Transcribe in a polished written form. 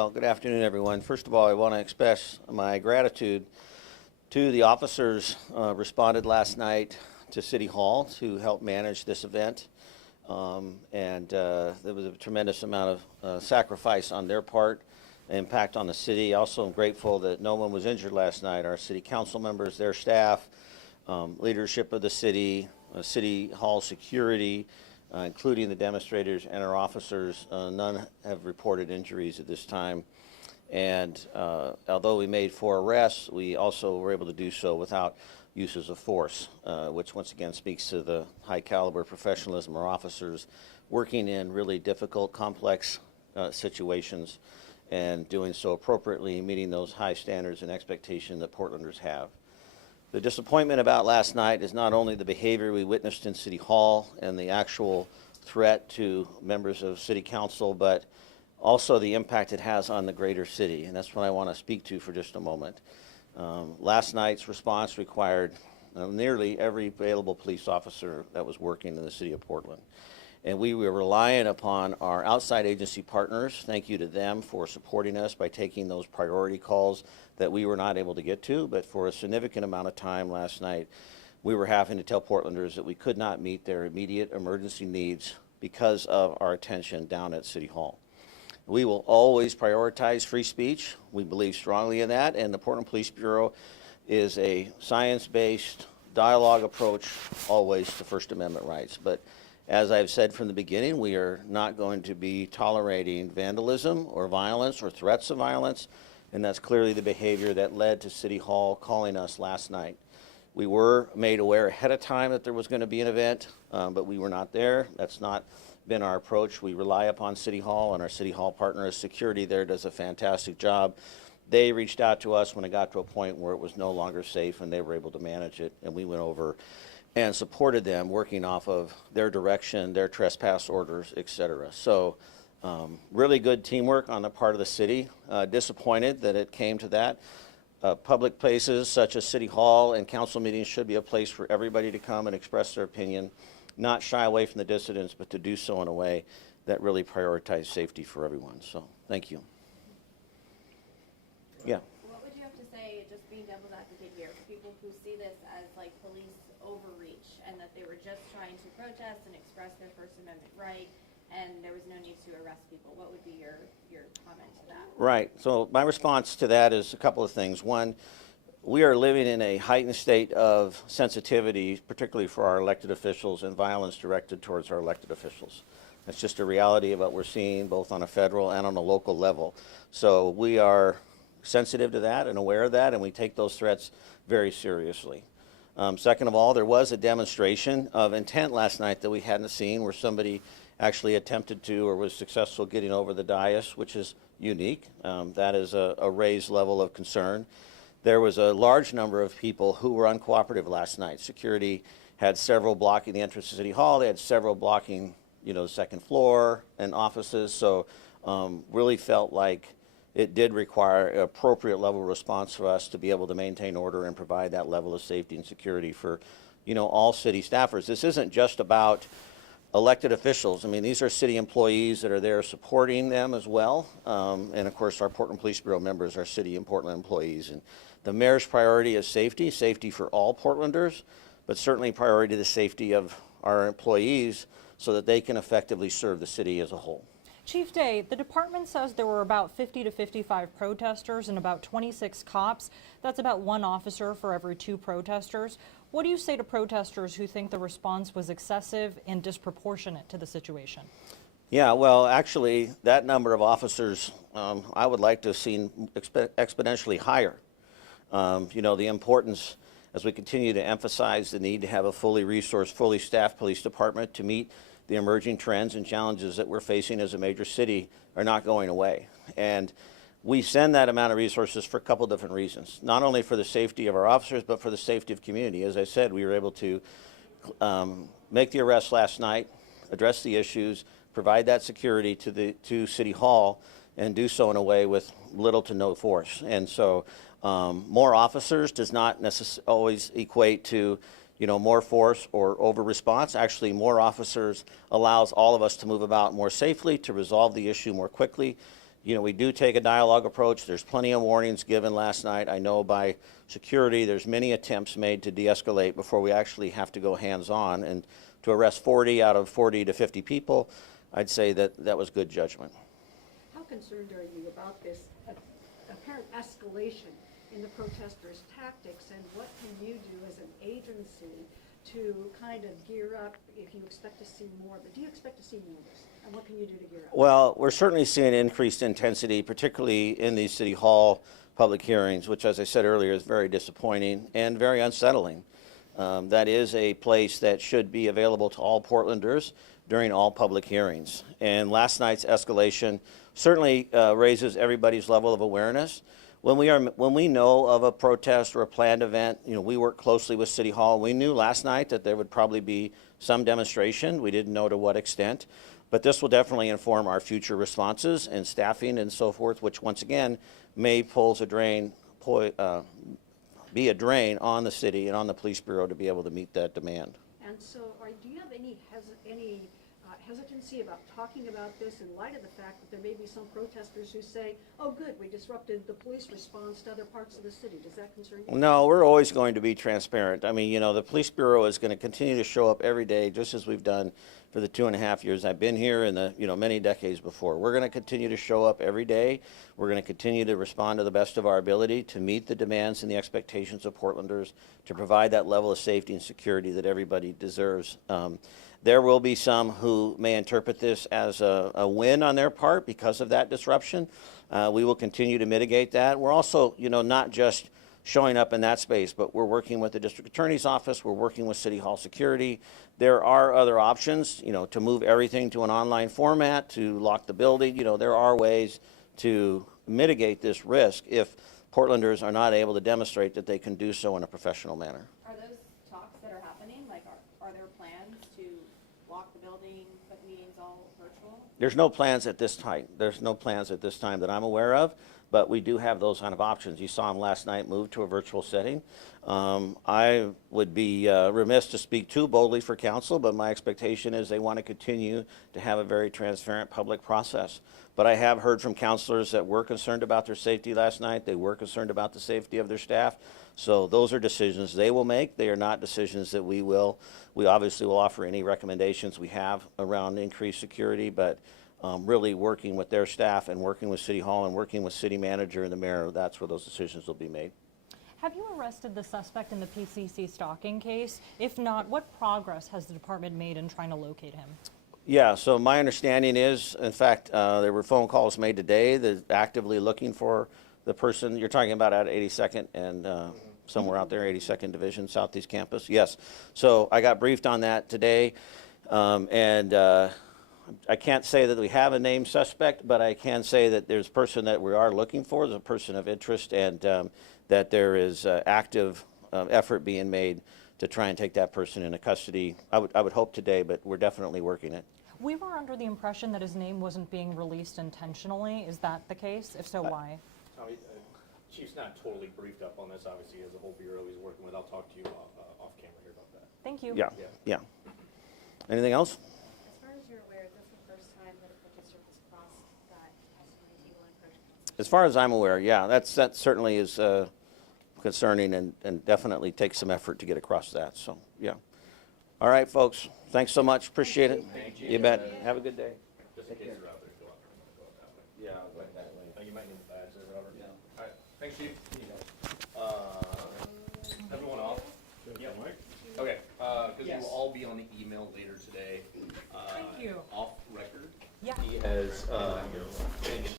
Well, good afternoon, everyone. First of all, I want to express my gratitude to the officers responded last night to City Hall to help manage this event. There was a tremendous amount of sacrifice on their part, impact on the city. Also, I'm grateful that no one was injured last night. Our city council members, their staff, leadership of the city, City Hall security, including the demonstrators and our officers, none have reported injuries at this time. And although we made 4 arrests, we also were able to do so without uses of force, which once again speaks to the high caliber professionalism of our officers working in really difficult, complex situations and doing so appropriately, meeting those high standards and expectations that Portlanders have. The disappointment about last night is not only the behavior we witnessed in City Hall and the actual threat to members of City Council, but also the impact it has on the greater city, and that's what I want to speak to for just a moment. Last night's response required nearly every available police officer that was working in the city of Portland. And we were relying upon our outside agency partners. Thank you to them for supporting us by taking those priority calls that we were not able to get to. But for a significant amount of time last night, we were having to tell Portlanders that we could not meet their immediate emergency needs because of our attention down at City Hall. We will always prioritize free speech. We believe strongly in that, and the Portland Police Bureau is a science-based dialogue approach always to First Amendment rights. But as I've said from the beginning, we are not going to be tolerating vandalism or violence or threats of violence, and that's clearly the behavior that led to City Hall calling us last night. We were made aware ahead of time that there was going to be an event, but we were not there. That's not been our approach. We rely upon City Hall, and our City Hall partner, security there, does a fantastic job. They reached out to us when it got to a point where it was no longer safe, and they were able to manage it, and we went over and supported them, working off of their direction, their trespass orders, etc. So really good teamwork on the part of the city. Disappointed that it came to that. Public places such as City Hall and council meetings should be a place for everybody to come and express their opinion, not shy away from the dissidents, but to do so in a way that really prioritizes safety for everyone. So thank you. Yeah. What would you have to say, just being devil's advocate here, for people who see this as like police overreach and that they were just trying to protest and express their First Amendment right and there was no need to arrest people? What would be your comment to that? Right. So my response to that is a couple of things. One, we are living in a heightened state of sensitivity, particularly for our elected officials, and violence directed towards our elected officials. That's just a reality of what we're seeing both on a federal and on a local level. So we are sensitive to that and aware of that, and we take those threats very seriously. Second of all, there was a demonstration of intent last night that we hadn't seen, where somebody actually attempted to or was successful getting over the dais, which is unique. That is a raised level of concern. There was a large number of people who were uncooperative last night. Security had several blocking the entrance to City Hall. They had several blocking, the second floor and offices. So really felt like it did require an appropriate level of response for us to be able to maintain order and provide that level of safety and security for, all city staffers. This isn't just about elected officials. I mean, these are city employees that are there supporting them as well. And of course, our Portland Police Bureau members are city and Portland employees. And the mayor's priority is safety for all Portlanders, but certainly priority the safety of our employees so that they can effectively serve the city as a whole. Chief Day, the department says there were about 50 to 55 protesters and about 26 cops. That's about 1 officer for every 2 protesters. What do you say to protesters who think the response was excessive and disproportionate to the situation? Yeah, well, actually, that number of officers, I would like to have seen exponentially higher. The importance, as we continue to emphasize the need to have a fully resourced, fully staffed police department to meet the emerging trends and challenges that we're facing as a major city, are not going away. And we send that amount of resources for a couple different reasons, not only for the safety of our officers, but for the safety of community. As I said, we were able to make the arrest last night, address the issues, provide that security to City Hall, and do so in a way with little to no force. And so more officers does not necessarily always equate to more force or over response. Actually, more officers allows all of us to move about more safely, to resolve the issue more quickly, we do take a dialogue approach. There's plenty of warnings given last night. I know by security, there's many attempts made to de-escalate before we actually have to go hands-on. And to arrest 40 out of 40 to 50 people, I'd say that was good judgment. How concerned are you about this apparent escalation in the protesters' tactics, and what can you do as an agency to kind of gear up if you expect to see more of it? Do you expect to see more of this, and what can you do to gear up? Well, we're certainly seeing increased intensity, particularly in these City Hall public hearings, which, as I said earlier, is very disappointing and very unsettling. That is a place that should be available to all Portlanders during all public hearings. And last night's escalation certainly raises everybody's level of awareness. When we know of a protest or a planned event, we work closely with City Hall. We knew last night that there would probably be some demonstration. We didn't know to what extent, but this will definitely inform our future responses and staffing and so forth, which once again may be a drain on the city and on the police bureau to be able to meet that demand. And so, do you have any hesitancy about talking about this in light of the fact that there may be some protesters who say, oh good, we disrupted the police response to other parts of the city? Does that concern you? No, we're always going to be transparent. I mean, the police bureau is going to continue to show up every day, just as we've done for the 2.5 years I've been here and the many decades before. We're going to continue to show up every day. We're going to continue to respond to the best of our ability to meet the demands and the expectations of Portlanders, to provide that level of safety and security that everybody deserves. There will be some who may interpret this as a win on their part because of that disruption. We will continue to mitigate that. We're also, not just showing up in that space, but we're working with the district attorney's office. We're working with City Hall security. There are other options, to move everything to an online format, to lock the building. There are ways to mitigate this risk if Portlanders are not able to demonstrate that they can do so in a professional manner. Are those talks that are happening, like, are there plans to lock the building, put meetings all virtual? There's no plans at this time. There's no plans at this time that I'm aware of, but we do have those kind of options. You saw them last night move to a virtual setting. I would be remiss to speak too boldly for council, but my expectation is they want to continue to have a very transparent public process. But I have heard from councilors that were concerned about their safety last night. They were concerned about the safety of their staff. So those are decisions they will make. They are not decisions that we will. We obviously will offer any recommendations we have around increased security, but really working with their staff and working with City Hall and working with city manager and the mayor, that's where those decisions will be made. Have you arrested the suspect in the PCC stalking case? If not, what progress has the department made in trying to locate him? Yeah, so my understanding is, in fact, there were phone calls made today that actively looking for the person you're talking about at 82nd and somewhere out there, 82nd Division, Southeast Campus. Yes, so I got briefed on that today, and I can't say that we have a named suspect, but I can say that there's a person that we are looking for, there's a person of interest, and that there is active effort being made to try and take that person into custody. I would hope today, but we're definitely working it. We were under the impression that his name wasn't being released intentionally. Is that the case? If so, why? Tommy, Chief's not totally briefed up on this, obviously, as a whole bureau he's working with. I'll talk to you off camera here about that. Thank you. Yeah. Anything else? As far as you're aware, is this the first time that a protester has crossed that testimony table in person? As far as I'm aware, yeah, that certainly is concerning and definitely takes some effort to get across that. So, yeah. All right, folks. Thanks so much. Appreciate it. Thank you. You bet. Have a good day. Just in case they're out there, go out that way. Yeah, I'll go that way. Oh, you might need the badge or whatever. Yeah. All right, thanks, Chief. Everyone off? Yep. Okay, because you will all be on the email later today. Thank you. Off record. Yeah. He has